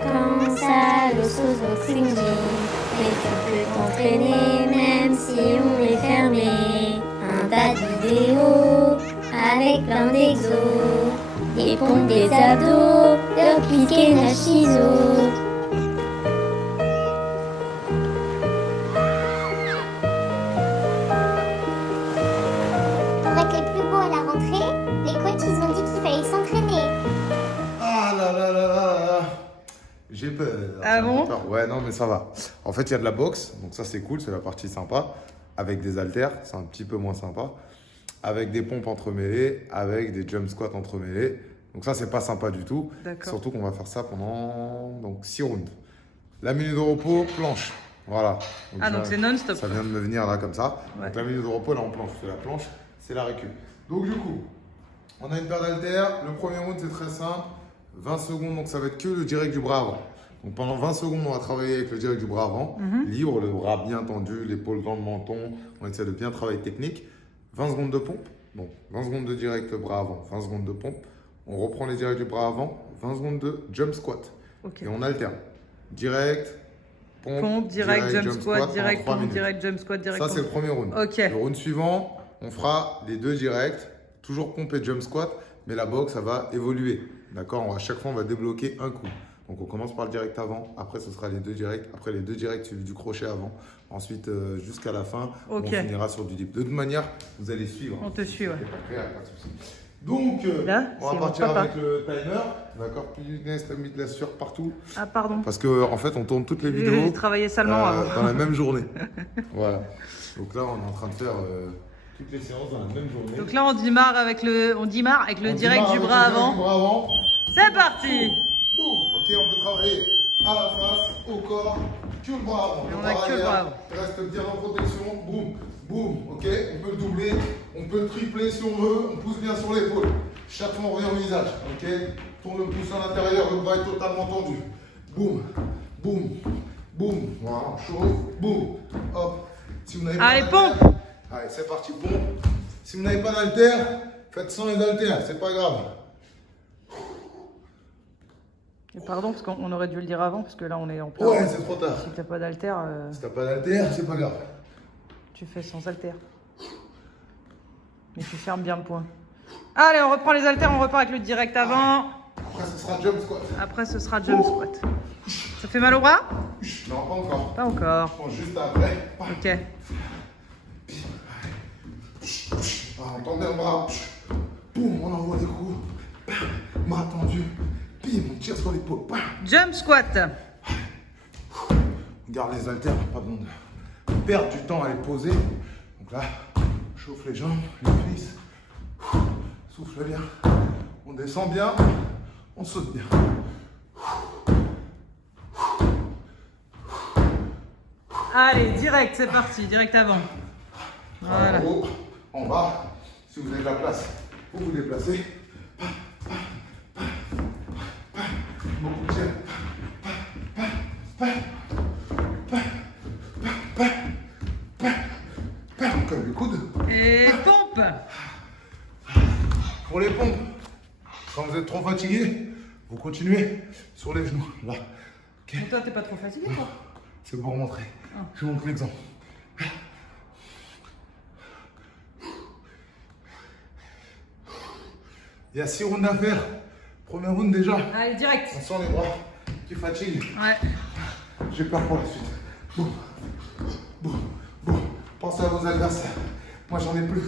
vacances à Los Osos Boxing Gym. Mais tu peux t'entraîner même si on est fermé. Un tas de vidéos avec plein d'exos. Des pompes, des abdos, de piquer la chiso. Pour être les plus beaux à la rentrée, les coachs ils ont dit qu'il fallait s'entraîner. Ah là là là là. J'ai peur. Ah bon? Ouais, non, mais ça va. En fait, il y a de la boxe, donc ça c'est cool, c'est la partie sympa. Avec des haltères, c'est un petit peu moins sympa. Avec des pompes entremêlées, avec des jump squats entremêlés. Donc ça, c'est pas sympa du tout. D'accord. Surtout qu'on va faire ça pendant 6 rounds. La minute de repos, planche. Voilà. Ah, donc c'est non-stop. Ça vient de me venir là comme ça. Ouais. Donc la minute de repos, là, on planche. C'est la planche, c'est la récup. Donc du coup, on a une paire d'haltères. Le premier round, c'est très simple. 20 secondes, donc ça va être que le direct du bras avant. Donc pendant 20 secondes, on va travailler avec le direct du bras avant. Libre, le bras bien tendu, l'épaule dans le menton. On essaie de bien travailler technique. 20 secondes de pompe. Donc 20 secondes de direct bras avant, 20 secondes de pompe. On reprend les directs du bras avant, 20 secondes de jump squat. Ok. Et on alterne. Direct, Pompe, direct, jump squat, direct, pendant 3 pompe, minutes. direct, jump squat, direct. Ça, c'est le pompe. premier round. Ok. Le round suivant, on fera les deux directs, toujours pompe et jump squat, mais la boxe, ça va évoluer. D'accord? À chaque fois, on va débloquer un coup. Donc, on commence par le direct avant, après, ce sera les deux directs, après les deux directs suivis du crochet avant, ensuite jusqu'à la fin, Ok. on finira sur du dip. De toute manière, vous allez suivre. On te suit, ouais. C'est pas clair, pas de souci. Donc, Là, on va c'est partir mon papa. avec le timer. D'accord? Plus de mis de la sueur partout. Ah, pardon. Parce qu'en fait, on tourne toutes les vidéos J'ai travaillé salement avant. dans la même journée. Voilà. Donc là, on est en train de faire toutes les séances dans la même journée. Donc là, on démarre avec le On direct du démarre avec bras le direct avant. du bras avant. C'est parti! Boum. Ok, on peut travailler à la face, au corps, que le bras avant. Et on Le a bras que le arrière bras avant. reste bien en protection. Boum, boum. Ok, on peut le doubler, on peut le tripler si on veut. On pousse bien sur l'épaule. Chaque fois, on revient au visage. Ok, tourne le pouce à l'intérieur, le bras est totalement tendu. Boum, boum, boum. Voilà, on chauffe. Boum, hop. Si vous n'avez pas Allez, d'haltère- pompe. Allez, c'est parti, pompe. Si vous n'avez pas d'haltère, faites sans les haltères, c'est pas grave. Et pardon, parce qu'on aurait dû le dire avant, parce que là, on est en plein. Ouais, c'est trop tard. Si t'as pas d'haltère, Si t'as pas d'haltère, c'est pas grave. tu fais sans haltère. Mais tu fermes bien le point. Allez, on reprend les haltères, on repart avec le direct avant. Après, ce sera jump squat. Après, ce sera jump squat. Ça fait mal au bras? Non, pas encore. Pas encore. Je pense juste après. Ok. Ah, on tend bien le bras. Boum, on envoie des coups. Bras tendu. Bim, on tire sur l'épaule. Bam. Jump squat. On garde les haltères, pas besoin de perdre du temps à les poser. Donc là, on chauffe les jambes, les cuisses. Souffle bien. On descend bien. On saute bien. Allez, direct, c'est parti, direct avant. Voilà. En haut, en bas. Si vous avez de la place, vous vous déplacez. Beaucoup de tirs. On colle les coudes. Et pompe. Pour les pompes, quand vous êtes trop fatigué, vous continuez sur les genoux. Là. Ok. Et toi, t'es pas trop fatigué, toi? C'est pour montrer. Je vous montre l'exemple. Il y a 6 rounds à faire. Premier round déjà. Allez, direct. On sent les bras qui fatiguent. Ouais. J'ai peur pour la suite. Boum, boum, boum. Pensez à vos adversaires. Moi, j'en ai plus.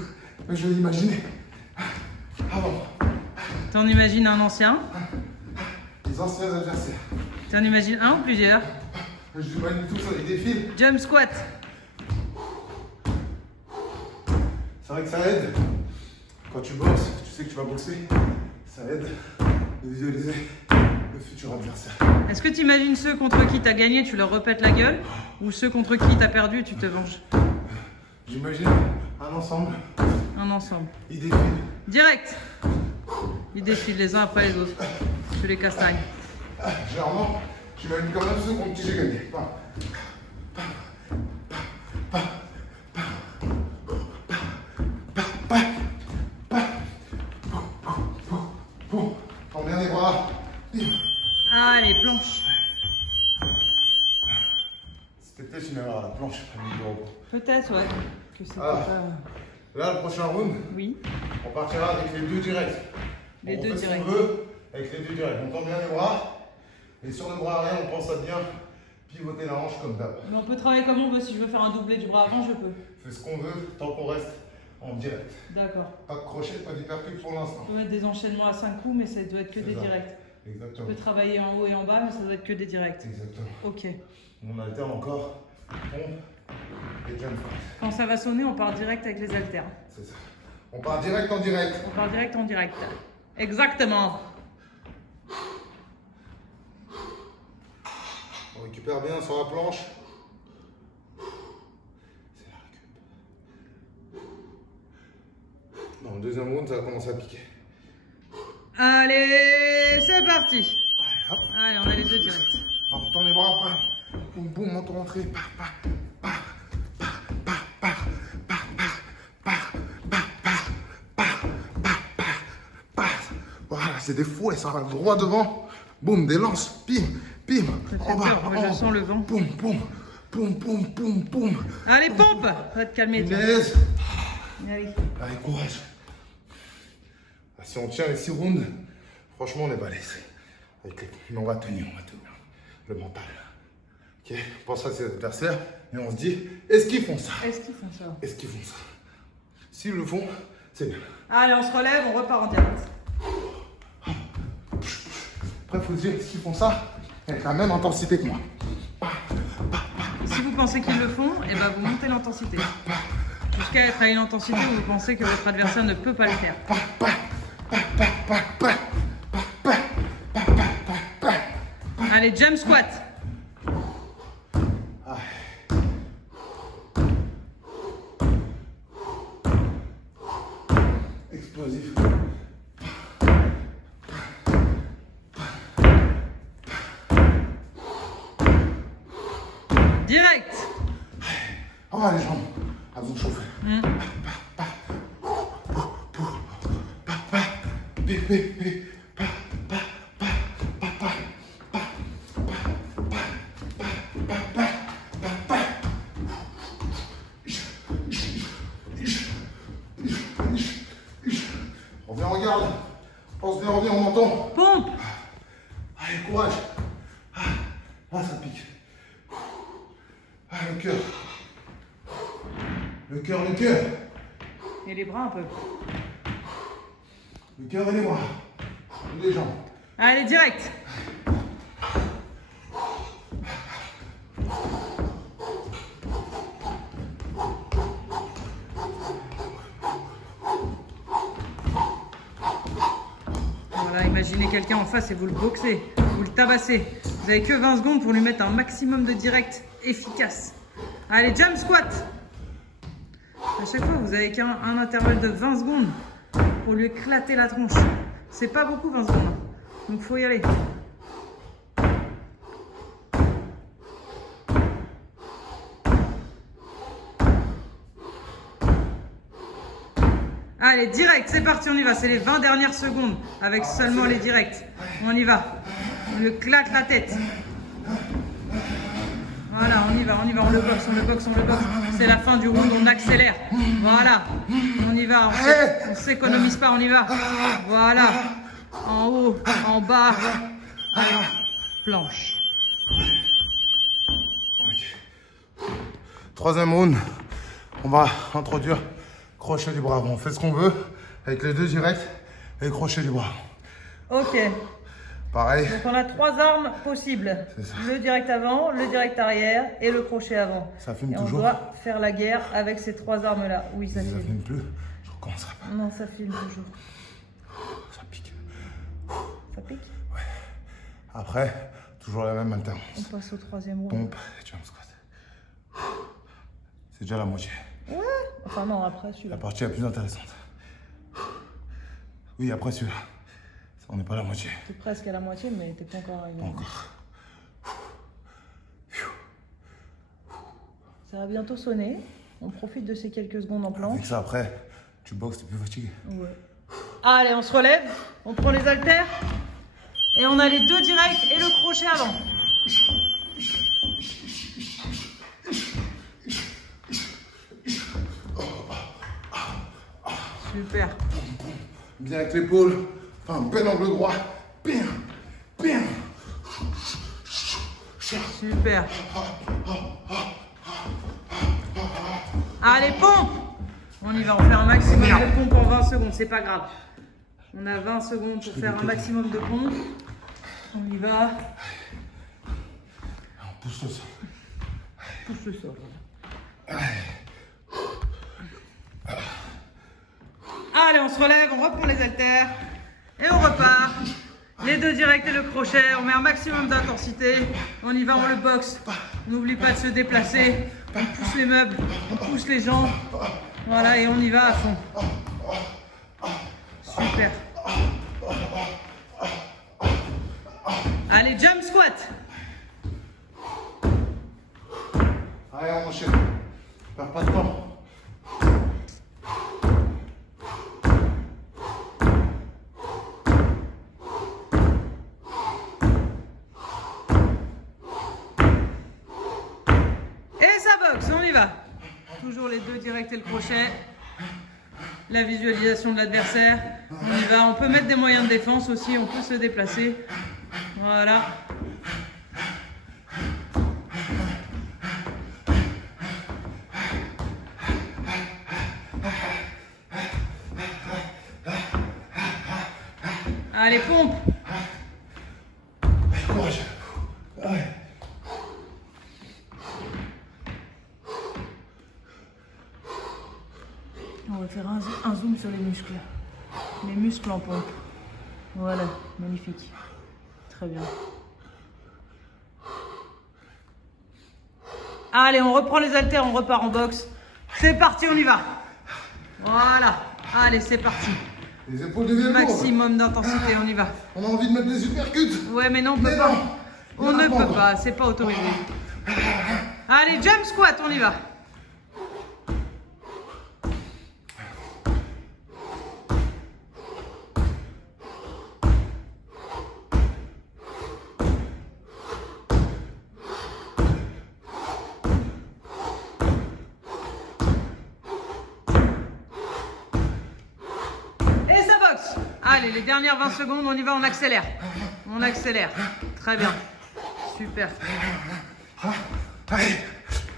Mais je vais l'imaginer. Avant, T'en imagines un ancien? les anciens adversaires. T'en imagines un ou plusieurs? Je l'imagine tout ça, ils défilent. Jump squat. C'est vrai que ça aide. Quand tu boxes, tu sais que tu vas boxer. Ça aide de visualiser le futur adversaire. Est-ce que tu imagines ceux contre qui t'as gagné, tu leur repètes la gueule? Ou ceux contre qui t'as perdu et tu te venges? J'imagine un ensemble. Un ensemble. Ils défilent. Direct. Ils défilent les uns après les autres. Je les castagne. Généralement, j'imagine quand même ceux contre qui j'ai gagné. Tends bien les bras. Allez, planche. stress, ouais. Que c'était Ah. pas... Là, le prochain round, Oui, on partira avec les deux directs. les On deux fait ce qu'on directs. veut avec les deux directs. On tend bien les bras. Et sur le bras arrière, on pense à bien pivoter la hanche comme d'hab. Mais on peut travailler comme on veut. Si je veux faire un doublé du bras avant, je peux. Fais ce qu'on veut tant qu'on reste en direct. D'accord. Pas de crochet, pas d'hypercute pour l'instant. On peut mettre des enchaînements à 5 coups, mais ça doit être que C'est des ça. directs. On Exactement. peut travailler en haut et en bas, mais ça doit être que des directs. Exactement. Ok. On alterne encore pompe et jump. Quand ça va sonner, on part direct avec les haltères. C'est ça. On part direct en direct. On part direct en direct. Exactement. On récupère bien sur la planche. C'est la récup. Dans le deuxième round, ça va commencer à piquer. Allez, c'est parti. Allez, hop. Allez, on a les deux directs. On tend les bras, pas. Boum, boum, on tourne entrée. Voilà, c'est des fouets, ça va droit devant. Boum, des lances. Bim, bim. Ça fait En bas, peur, moi, en je haut. sens le vent. Boum, boum, boum, boum, boum, boum. Allez, pompe. Va te calmer, tiens. Punaise. Allez. Allez, courage. Si on tient les 6 rounds, franchement, on est balèze. Mais on va tenir, Le mental. Ok, on pense à ses adversaires et on se dit, est-ce qu'ils font ça? Est-ce qu'ils font ça? Est-ce qu'ils font ça? S'ils le font, c'est bien. Allez, on se relève, on repart en direct. Après, il faut se dire, est-ce qu'ils font ça avec la même intensité que moi? Si vous pensez qu'ils le font, eh ben vous montez l'intensité. Jusqu'à être à une intensité où vous pensez que votre adversaire ne peut pas le faire. Allez, jump squat. Explosif. Direct. Oh, les jambes, elles vont chauffer. Reviens en garde. Pense bien, reviens, on entend. Pompe. Allez, courage. Ah, ça pique. Ah, le cœur. Le cœur, le cœur. Et les bras un peu. Le cœur et les bras. Et les jambes. Allez, direct. Voilà, imaginez quelqu'un en face et vous le boxez, vous le tabassez. Vous avez que 20 secondes pour lui mettre un maximum de direct efficace. Allez, jump squat. À chaque fois, vous avez qu'un intervalle de 20 secondes pour lui éclater la tronche. C'est pas beaucoup 20 secondes. Donc faut y aller. Allez, direct, c'est parti, on y va. C'est les 20 dernières secondes avec seulement les directs. On y va. On lui claque la tête. Voilà, on y va, on y va, on le boxe, on le boxe, on le boxe. C'est la fin du round, on accélère. Voilà, on y va, on s'économise pas, on y va. Voilà, en haut, en bas, planche. Troisième round, on va introduire crochet du bras avant. On fait ce qu'on veut avec les deux directs et crochet du bras. Ok, Pareil. donc on a 3 armes possibles. C'est ça. Le direct avant, le direct arrière et le crochet avant. Ça filme Et toujours. on doit faire la guerre avec ces 3 armes-là. Oui, ça Si ça filme. filme plus, je recommencerai pas. Non, ça filme toujours. Ça pique. Ça pique. Après, toujours la même alternance. On passe au 3e round. Pompe et jump squat. C'est déjà la moitié. Enfin non, après La celui-là. partie la plus intéressante. Oui, après celui-là. On n'est pas à la moitié. T'es presque à la moitié, mais t'es pas encore arrivé. Pas encore. Ça va bientôt sonner. On profite de ces quelques secondes en Avec planche. ça, après, tu boxes, t'es plus fatigué. Ouais. Allez, on se relève. On prend les haltères. Et on a les 2 directs et le crochet avant. Super. Bien avec l'épaule. Enfin, bel angle droit. Bien. Bien. Super. Allez, pompe. On y va, on fait un maximum de pompes en 20 secondes, c'est pas grave. On a 20 secondes pour faire un maximum de pompes. On y va. On pousse le sol. Pousse le sol. Allez, on se relève, on reprend les haltères et on repart. Les 2 directs et le crochet, on met un maximum d'intensité. On y va, on le boxe. On n'oublie pas de se déplacer. On pousse les meubles, on pousse les jambes. Voilà, et on y va à fond. Super. Allez, jump squat. Allez, on enchaîne. Perds pas de temps. Et ça boxe, on y va. Toujours les 2 directs et le crochet. La visualisation de l'adversaire. On y va. On peut mettre des moyens de défense aussi. On peut se déplacer. Voilà. Allez, pompe. Allez, courage. Allez. On va faire un zoom sur les muscles. Les muscles en pompe. Voilà, magnifique. Très bien. Allez, on reprend les haltères, on repart en boxe. C'est parti, on y va. Voilà. Allez, c'est parti. Les épaules deviennent lourdes. Maximum d'intensité, on y va. On a envie de mettre des uppercuts. Ouais, mais non, on peut Mais pas. non. On ne peut pas, c'est pas autorisé. Allez, jump squat, on y va. Allez, les dernières 20 secondes, on y va, on accélère. On accélère. Très bien. Super. Allez,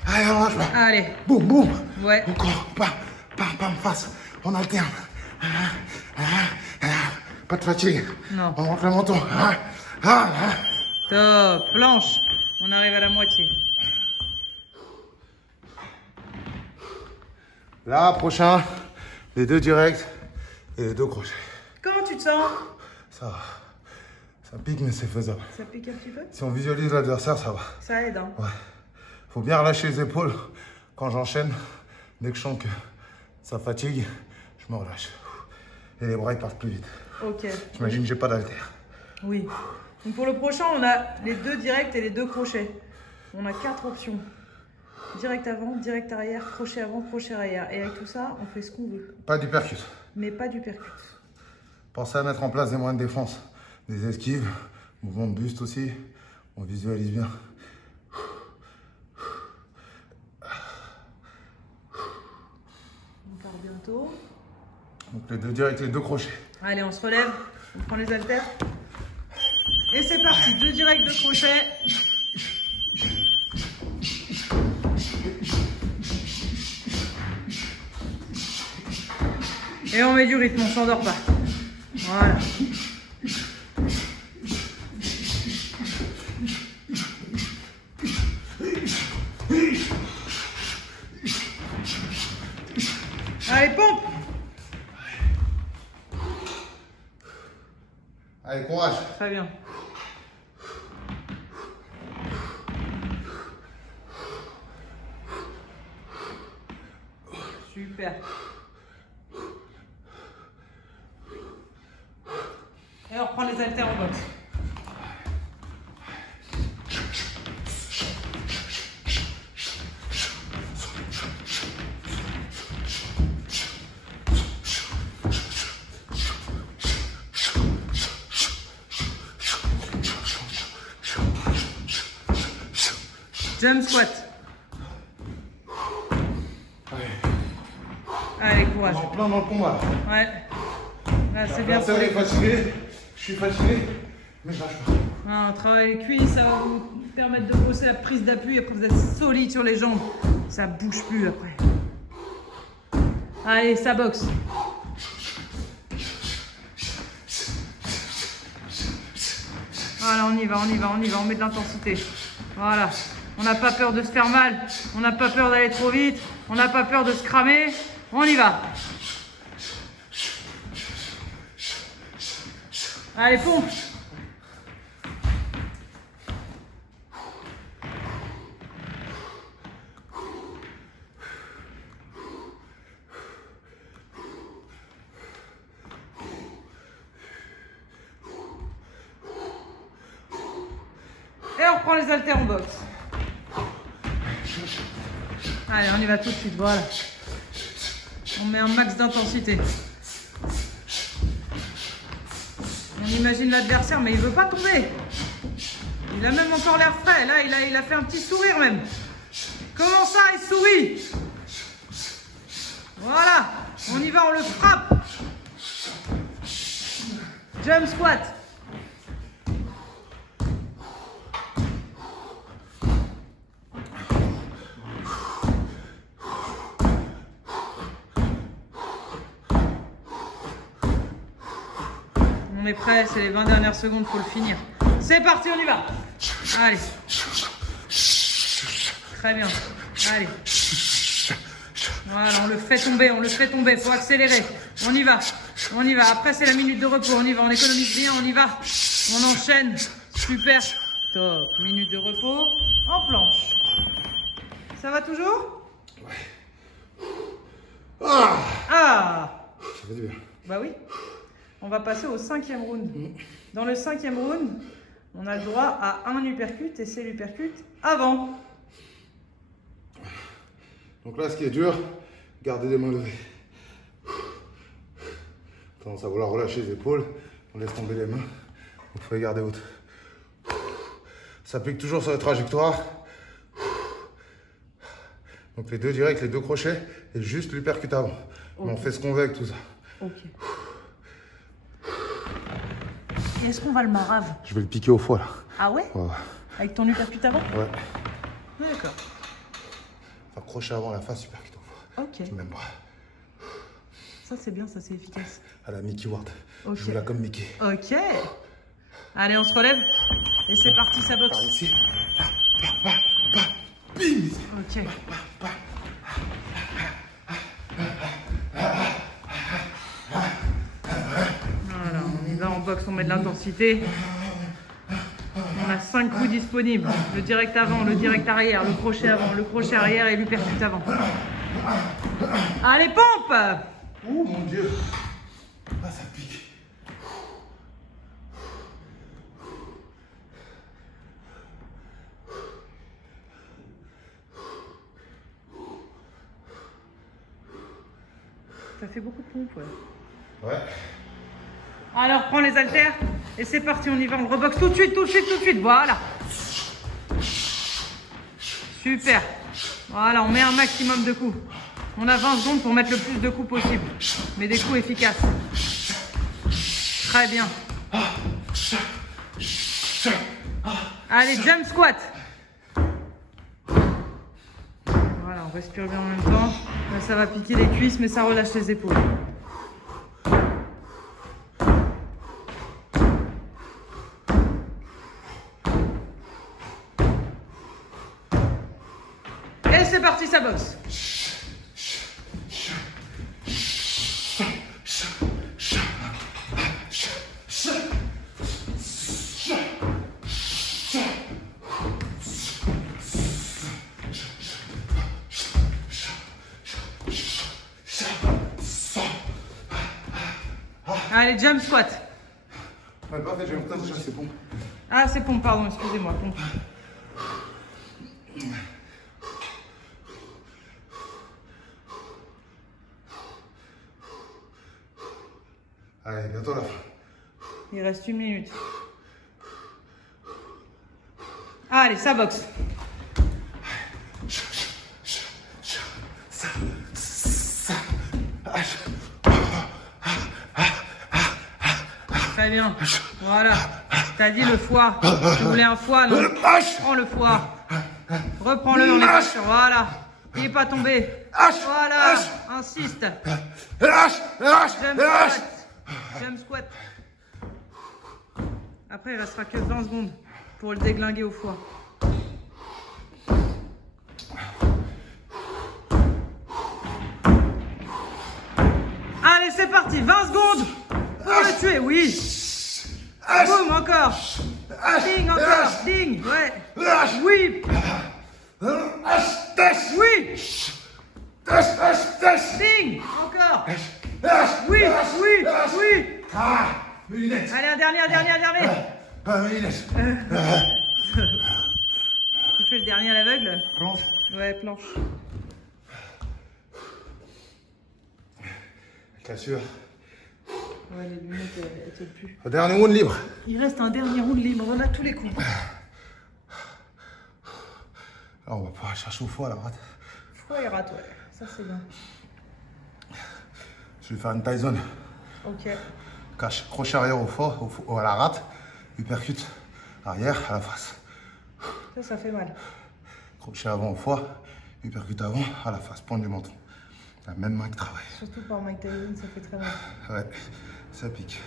allez, on lâche pas. Allez. Boum, boum. Ouais. Encore, pam, face. On alterne. Pas de fatigue. Non. On monte le menton. Top. Planche. On arrive à la moitié. Là, prochain, les 2 directs et les 2 crochets. Comment tu te sens? Ça va. Ça pique, mais c'est faisable. Ça pique un petit peu? Si on visualise l'adversaire, ça va. Ça aide, hein? Ouais. Faut bien relâcher les épaules quand j'enchaîne. Dès que je sens que ça fatigue, je me relâche. Et les bras, ils partent plus vite. Ok. J'imagine que j'ai pas d'haltère. Oui. Donc pour le prochain, on a les 2 directs et les 2 crochets. On a 4 options. Direct avant, direct arrière, crochet avant, crochet arrière. Et avec tout ça, on fait ce qu'on veut. Pas d'uppercut. Mais pas du percute. Pensez à mettre en place des moyens de défense. Des esquives, mouvement de buste aussi. On visualise bien. On part bientôt. Donc les 2 directs, les 2 crochets. Allez, on se relève. On prend les haltères. Et c'est parti. 2 directs, 2 crochets. Et on met du rythme, on s'endort pas. Voilà. Allez, pompe. Allez, courage. Très bien. Super. Et on reprend les haltères en boxe. Jump squat. Allez, On courage. est en plein dans le combat. Ouais. Là, c'est bien. Personne n'est fatigué. Je suis fatigué, mais je lâche pas. Ah, on travaille les cuisses, ça va vous permettre de bosser la prise d'appui. Après, vous êtes solide sur les jambes. Ça bouge plus après. Allez, ça boxe. Voilà, on y va, on y va, on y va. On met de l'intensité. Voilà. On n'a pas peur de se faire mal. On n'a pas peur d'aller trop vite. On n'a pas peur de se cramer. On y va. Allez, pompe. Et on reprend les haltères en boxe. Allez, on y va tout de suite, voilà. On met un max d'intensité. On imagine l'adversaire, mais il veut pas tomber. Il a même encore l'air frais. Là, il a fait un petit sourire même. Comment ça, il sourit? Voilà. On y va, on le frappe. Jump squat. On est prêt, c'est les 20 dernières secondes, faut le finir. C'est parti, on y va. Allez. Très bien. Allez. Voilà, on le fait tomber, faut accélérer. On y va. On y va. Après, c'est la minute de repos. On y va, on économise bien, on y va. On enchaîne. Super. Top. Minute de repos. En planche. Ça va toujours? Ah. Ça fait du bien. Bah oui. On va passer au 5e round. Dans le 5e round, on a le droit à un uppercut et c'est l'uppercut avant. Donc là, ce qui est dur, garder les mains levées. Tendance à vouloir relâcher les épaules, on laisse tomber les mains. Il faut les garder hautes. Ça applique toujours sur la trajectoire. Donc les deux directs, les deux crochets et juste l'uppercut avant. Mais on fait ce qu'on veut avec tout ça. Ok. Et est-ce qu'on va le marave? Je vais le piquer au foie là. Ah ouais? Ouais. Avec ton uppercut avant? Ouais. D'accord. Enfin, crochet avant la face, uppercut au foie. Ok. Tu m'aimes pas. Ça c'est bien, ça c'est efficace. À la Mickey Ward. Ok. Je joue là comme Mickey. Ok. Allez, on se relève. Et c'est parti, ça boxe. Par ici. Bim. Ok. Voilà, on y va en boxe, on met de l'intensité. On a 5 coups disponibles. Le direct avant, le direct arrière, le crochet avant, le crochet arrière et l'uppercut avant. Allez, pompe! Oh mon Dieu. Ah, ça pique. Ça fait beaucoup de pompes, ouais. Ouais. Alors, prends les haltères et c'est parti, on y va, on le reboxe tout de suite, tout de suite, tout de suite. Voilà. Super. Voilà, on met un maximum de coups. On a 20 secondes pour mettre le plus de coups possible, mais des coups efficaces. Très bien. Allez, jump squat. Voilà, on respire bien en même temps. Là, ça va piquer les cuisses, mais ça relâche les épaules. Et c'est parti, ça boxe. Allez, jump squat. Ouais, parfait, j'ai l'impression que c'est bon. Ah, c'est pompe, pardon, excusez-moi, pompe. Allez, bientôt la fin. Il reste 1 minute. Allez, ça boxe. très bien. Voilà. T'as dit le foie. Tu voulais un foie, non? Prends le foie. Reprends-le dans les postures. Voilà. Il n'est pas tombé. Voilà. Insiste. Jump squat. Après, il restera que 20 secondes pour le déglinguer au foie. Allez, c'est parti. 20 secondes pour le tuer. Oui. Boum, encore. Ding, encore. Ding. Ouais. Oui. Oui. Ding. Encore. Oui, oui, oui. Allez, un dernier. Tu fais le dernier à l'aveugle? Planche. Ouais, planche. Cassure. Ouais, les lunettes, elles tiennent plus. Dernier round libre. Il reste un dernier round libre, on a tous les coups. Alors, on va pouvoir chercher au foie la rate. Foie et rate, ouais. Ça, c'est bien. Je vais faire une Tyson. Ok. Cache, crochet arrière au foie, à la rate, uppercut arrière à la face. Ça fait mal. Crochet avant au foie, uppercut avant à la face, pointe du menton. La même main qui travaille. Surtout par Mike Tyson, ça fait très mal. Ouais, ça pique.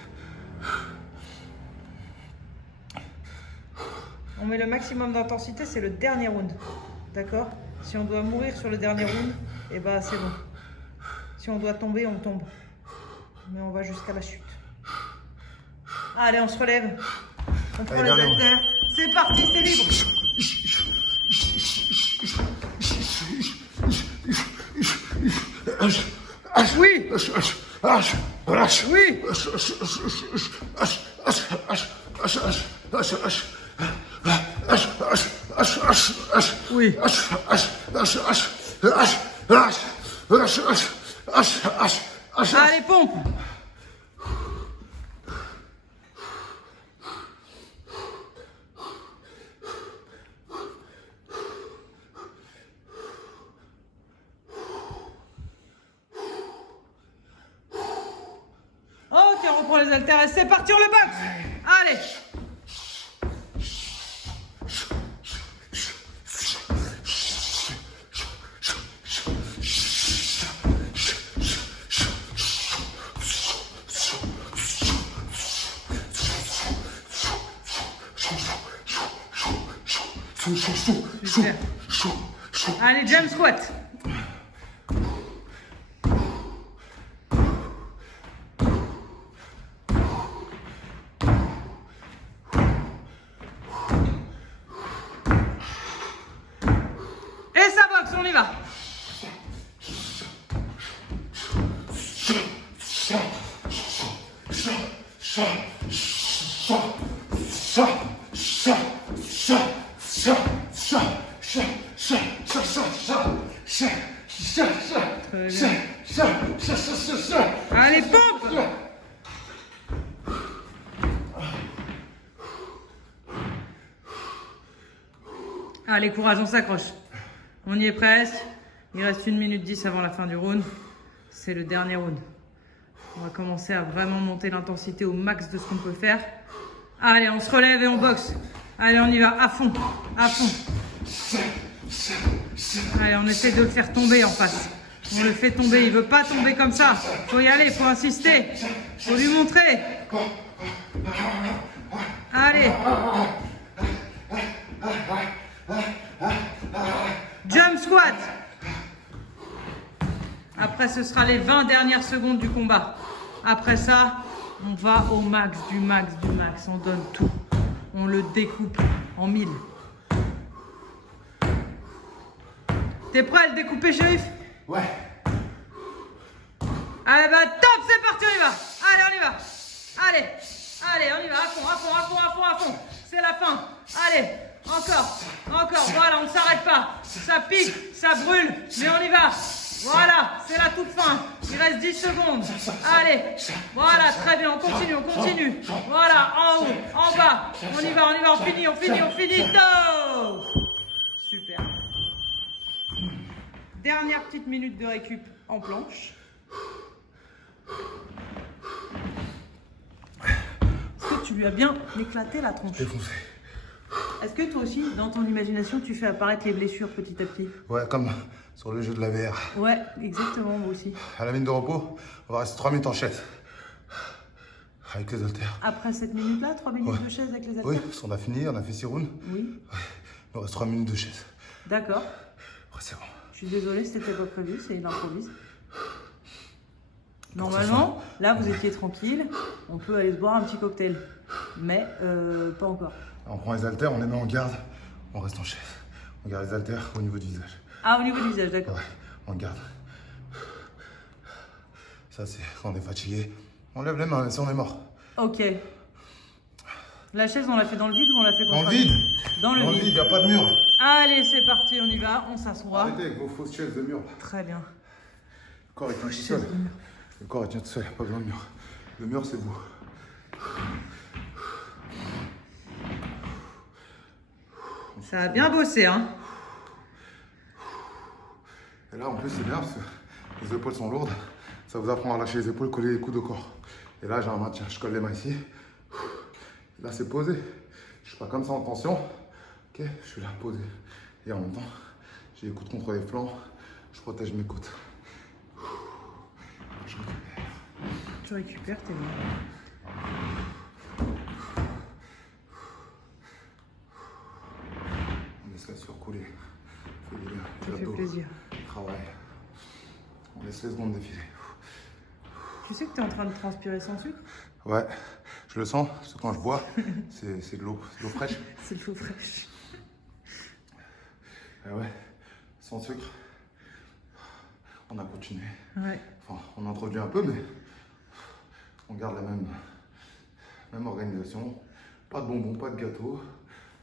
On met le maximum d'intensité, c'est le dernier round. D'accord? Si on doit mourir sur le dernier round, eh ben c'est bon. Si on doit tomber, on tombe. Mais on va jusqu'à la chute. Allez, on se relève. On prend les haltères. C'est parti, c'est libre. Oui. Oui. Oui. Allez, pompe. Ok, on reprend les haltères et c'est parti, on le boxe. Allez. Super. Allez, jump squat. Et ça boxe, on y va. Très bien. Allez, pompe. Allez, courage, on s'accroche. On y est presque. Il reste 1 minute 10 avant la fin du round. C'est le dernier round. On va commencer à vraiment monter l'intensité au max de ce qu'on peut faire. Allez, on se relève et on boxe. Allez, on y va, à fond, à fond. Allez, on essaie de le faire tomber en face. On le fait tomber, il veut pas tomber comme ça. Faut y aller, faut insister. Faut lui montrer. Allez. Jump squat. Après, ce sera les 20 dernières secondes du combat. Après ça, on va au max, du max, du max. On donne tout. On le découpe en 1000. T'es prêt à le découper, Chérif? Ouais. Allez, bah top, c'est parti, on y va. Allez, on y va. Allez, allez, on y va, à fond, à fond, à fond, à fond, à fond. C'est la fin. Allez, encore, encore. Voilà, on ne s'arrête pas. Ça pique, ça brûle, mais on y va. Voilà, c'est la toute fin. Il reste 10 secondes. Allez, voilà, très bien, on continue, on continue. Voilà, en haut, en bas. On y va, on finit, on finit, on finit. Top. Super. Dernière petite minute de récup en planche. tu lui as bien éclaté la tronche. Défoncé. Est-ce que toi aussi, dans ton imagination, tu fais apparaître les blessures petit à petit? Ouais, comme sur le jeu de la VR. Ouais, exactement, moi aussi. À la mine de repos, on va rester 3 minutes en chaise. Avec les haltères. Après cette minute-là, 3 minutes Ouais. de chaise avec les haltères? Oui, parce qu'on a fini, on a fait 6 rounds. Oui. Il nous reste 3 minutes de chaise. D'accord. Après, c'est bon. Je suis désolée, c'était pas prévu, c'est l'improvise. Normalement, là, vous étiez tranquille, on peut aller se boire un petit cocktail. Mais pas encore. On prend les haltères, on les met en garde, on reste en chaise. On garde les haltères au niveau du visage. Ah, au niveau du visage, d'accord. Ouais, on garde. Ça, c'est quand on est fatigué. On lève les mains, si on est mort. Ok. La chaise, on l'a fait dans le vide ou on l'a fait Dans le contre vide Dans le Dans le vide. vide, il n'y a pas de mur. Allez, c'est parti, on y va, on s'assoit. Arrêtez avec vos fausses chaises de mur. Là. Très bien. Le corps, il tient tout seul. Le corps, il tient tout seul, il n'y a pas besoin de mur. Le mur, c'est vous. Ça a bien bossé, hein. Et là, en plus, c'est bien parce que les épaules sont lourdes. Ça vous apprend à lâcher les épaules, coller les coudes au corps. Et là, j'ai un maintien. Je colle les mains ici. Là, c'est posé. Je suis pas comme ça en tension. Ok, je suis là posé. Et en même temps, j'ai les coudes contre les flancs. Je protège mes côtes. Je récupère. Tu récupères tes mains. On laisse la surcouler. Fait du bien. Ça fait J'adore. plaisir. Travail. On laisse les secondes défiler. Tu sais que tu es en train de transpirer sans sucre? Ouais, je le sens, parce que quand je bois, c'est de l'eau fraîche. C'est le faux fraîche. Et ouais, sans sucre, on a continué. Ouais. Enfin, on introduit un peu, mais on garde la même organisation. Pas de bonbons, pas de gâteaux.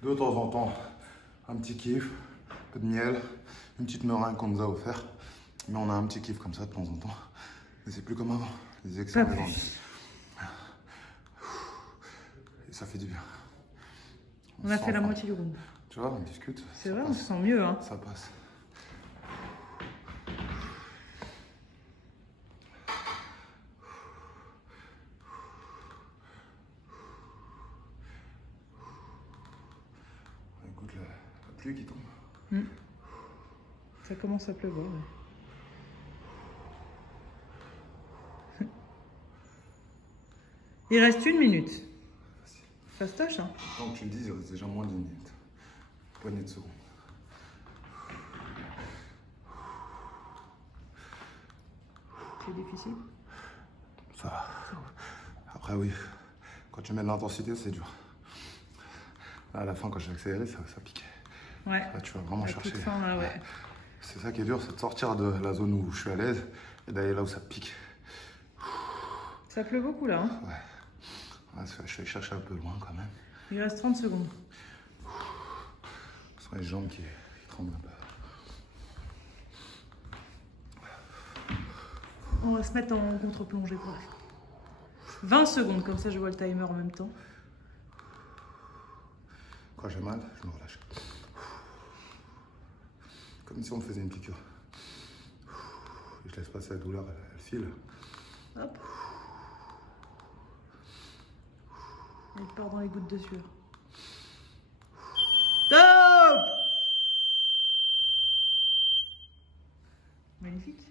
De temps en temps, un petit kiff, un peu de miel, une petite meringue qu'on nous a offert. Mais on a un petit kiff comme ça de temps en temps. Mais c'est plus comme avant. Les excès, Pas les plus. envies. Et ça fait du bien. On a se fait la sent- moitié du round. Tu vois, on discute. C'est ça vrai, on passe. se sent mieux, hein. Ça passe. Écoute la pluie qui tombe. Ça commence à pleuvoir. Ouais. Il reste 1 minute. Fastoche, hein. Tant que tu le dis, il reste déjà moins de 10 minutes. Poignée de secondes. C'est difficile. Ça va. Après, oui, quand tu mets de l'intensité, c'est dur. Là, à la fin, quand j'ai accéléré, ça piquait. Ouais. Là, tu vas vraiment À chercher. toute fin, là, ouais. C'est ça qui est dur, c'est de sortir de la zone où je suis à l'aise et d'aller là où ça pique. Ça pleut beaucoup, là, hein. Ouais. Ouais, je vais chercher un peu loin quand même. Il reste 30 secondes. Ce sont les jambes qui tremblent un peu. On va se mettre en contre-plongée pour la fin. 20 secondes, comme ça je vois le timer en même temps. Quand j'ai mal, je me relâche. Comme si on me faisait une piqûre. Je laisse passer la douleur, elle file. Hop. Elle part dans les gouttes de sueur. Top! Magnifique.